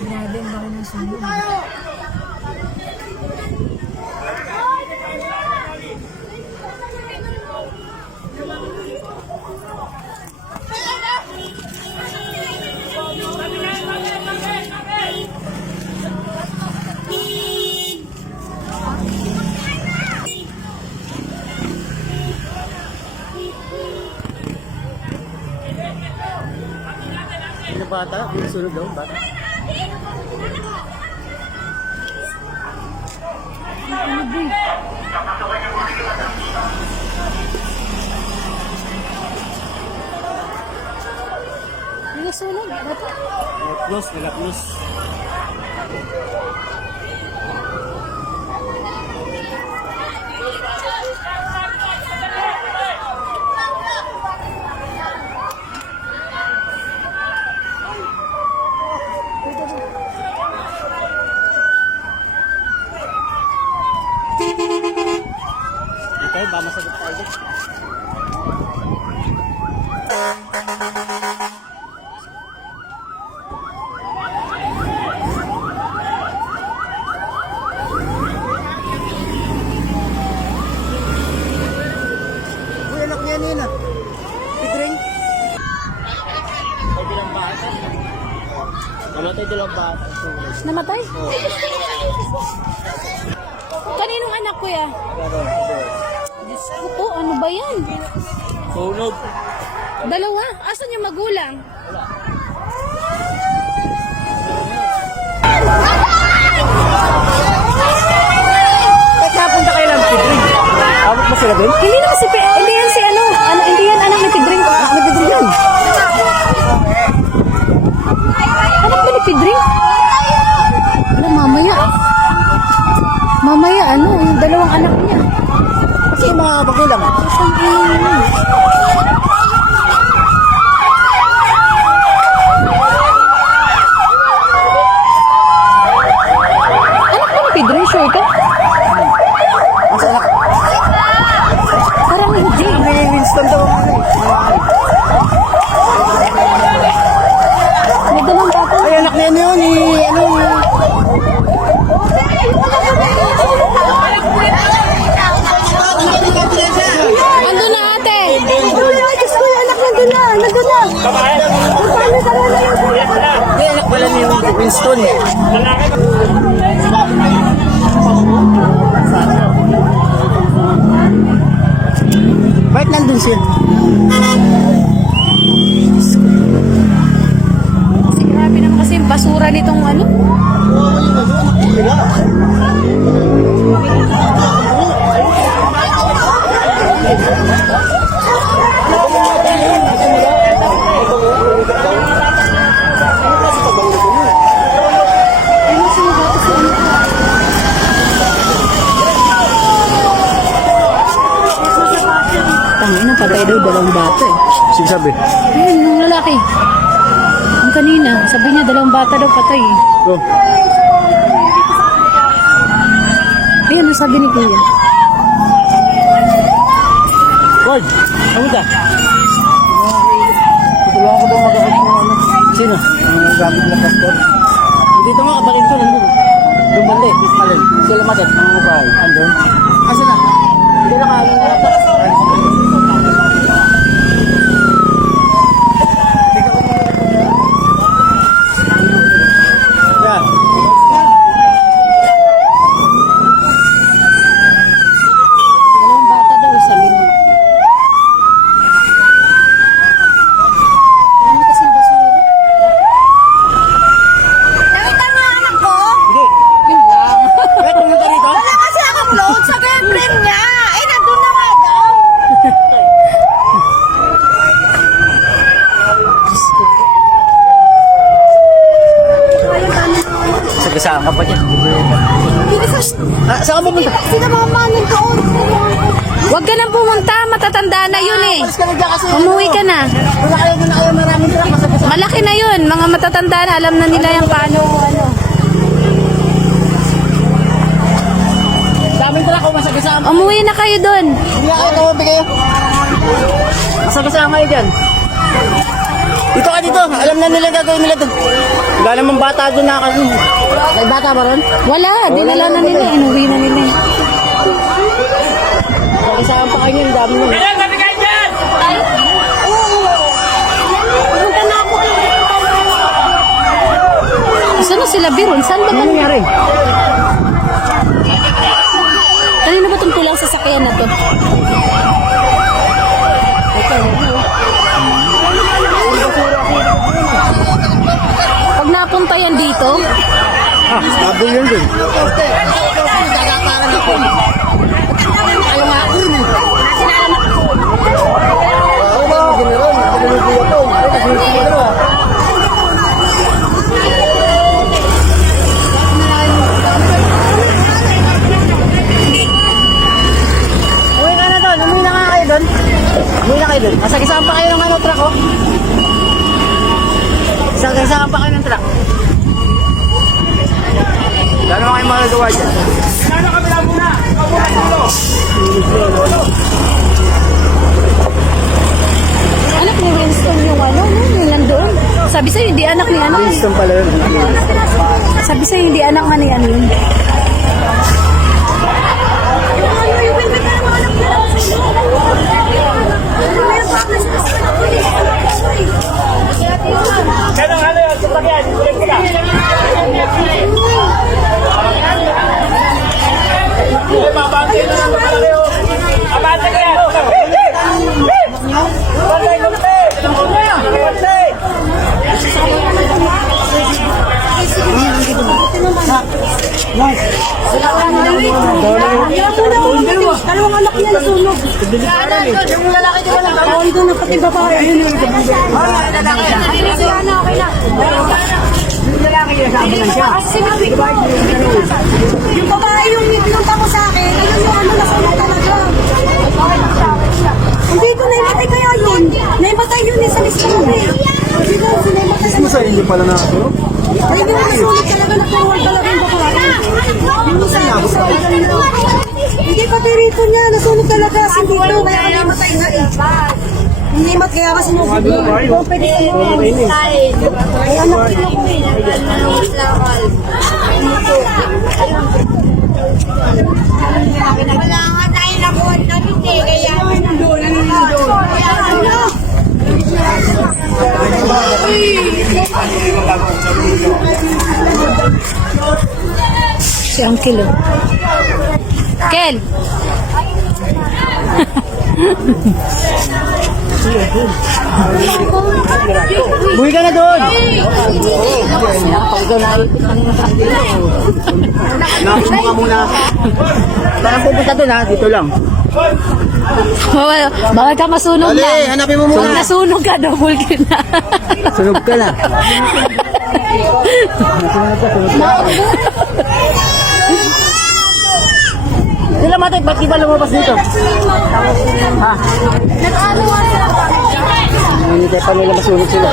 Grabe, ang laki ng sunog. Yung bata, yung sunog daw, bata. Nagasunog, bato. Nilaplos. Okay, ba masagot tayo? Uy, anak niya nina. Pitring. Ay, bilang bata. Namatay dalawang bata. Namatay? Kaninong anak ko ya? Diyos ko po, ano ba yan? Sunog. Dalawa? Asan yung magulang? Kahit napunta kayo lang, Pitring. Awak mo sila din? Hindi naman hindi yan si ano, hindi yan anak ni Pedring. Anak ni Pitring yan. Anak ba ni Pedring? Ano, mamaya. Mamaya, ano, yung dalawang anak niya. Kasi yung mga bagulang. Isang ino. Anak ba ni Pedring? Sure ka? Masa anak? Parang hindi. May Winston daw ang ano eh. May dalawang bata. Ay, anak niya yun eh. Ano yun? Ando na ate. Diyos ko, anak nandun na. Nandun na. Hindi, anak pala ni Winston eh. Bakit nandun siya? Kasi grabe naman kasi yung basura nitong ano. Tangina, patay daw dalawang bata eh. Sige sabi. Ayun, yung lalaki. Yung kanina, sabi niya dalawang bata daw patay eh. Go. Ayun, ang sabi ni Kuya. Boy, ano ka? Tutulungan ko daw mag-akot ng ano. Sino? Ang gamit ng pastor. Dito nga, kabalik ko lang dito. Dumbali, Alin. Sila magat, ang mga bahay. Andun? Asa na? Hindi na kaanin na ata. Yeah. Dalawang bata daw, isa lima. Ano kasing basura? Nakita niyo ang anak ko? Hindi. Yun lang. Bakit pumunta rito? Wala kasi upload sa girlfriend niya. Eh, nandun na nga daw. Sagasaan ka pa dyan. Hindi kasi Saan ka pumunta? sinamamanin doon. Huwag ka nang pumunta, matatanda na yun eh. Alis ka na dyan kasi. Umuwi ka na. Wala kayo na kayo maraming truck. Masagasaan. Malaki na yun, mga matatanda na, alam na nila yung paano, ano. Daming truck kung masagasaan. Umuwi na kayo dun. Hindi na kayo tumubig kayo. Masagasaan kayo dyan. Dito ka dito. Alam na nila gagawin nila doon. Wala namang bata doon na kasi. May bata ba ron? Wala, dinala na nila. Inuwi na nila. Isaan pa kayo yung dami nun. Saan na sila Biron? Saan ba Ano nangyari? Kanina ba itong tulang sasakyan na to? Pag napunta yan dito, Sabi yun din. Uwi ka na doon. Umuwi na nga kayo doon. Umuwi na kayo doon. Masagisaan pa kayo ng ano, truck, oh. Masagisaan pa kayo ng truck. Lalo kayo magagawa dyan. anak ni Winston yung ano, yung nandoon. Sabi sa'yo, hindi anak ni ano. Winston pala yun. Sabi sa'yo, hindi anak man ni ano yun. Dalawang anak niya nasunog. Yung lalaki di ba lang? Oo, doon na pati babae. Ayun yung lalaki. Si Ana, okay na. Yung lalaki niya sabi lang siya. Kasi sinabi ko. Yung babae yung pinunta ko sa akin, ayun yung ano, nasunog talaga. Hindi ko naimatay kaya yun. Naimatay yun sa lista mo eh. Hindi ko, sinaimatay sa lista. Hindi pala na ako. Ayun yung nasunog talaga, nakuwal talaga yung babae. Yung isa hindi pati rito niya, nasunog talaga. Hindi ko, kaya ka naimatay na eh. Hindi mat, kaya ka sinusog mo. Ikaw pwede ka mo. Ay, anak ko ako eh. Wala nga tayo nakuha na dito eh. Kaya Si Uncle. Oh. Kel! Buwi ka na doon. Nakapag ka muna. Saan pupunta doon ha? Dito lang. Baka ka masunog Ali, na. hanapin mo Kung muna. nasunog ka, double kill na. Sunog ka na. Sila Matik, ba't di ba lumabas dito? Ha? nag-ano nga sila. Hindi tayo pa nila masunog sila.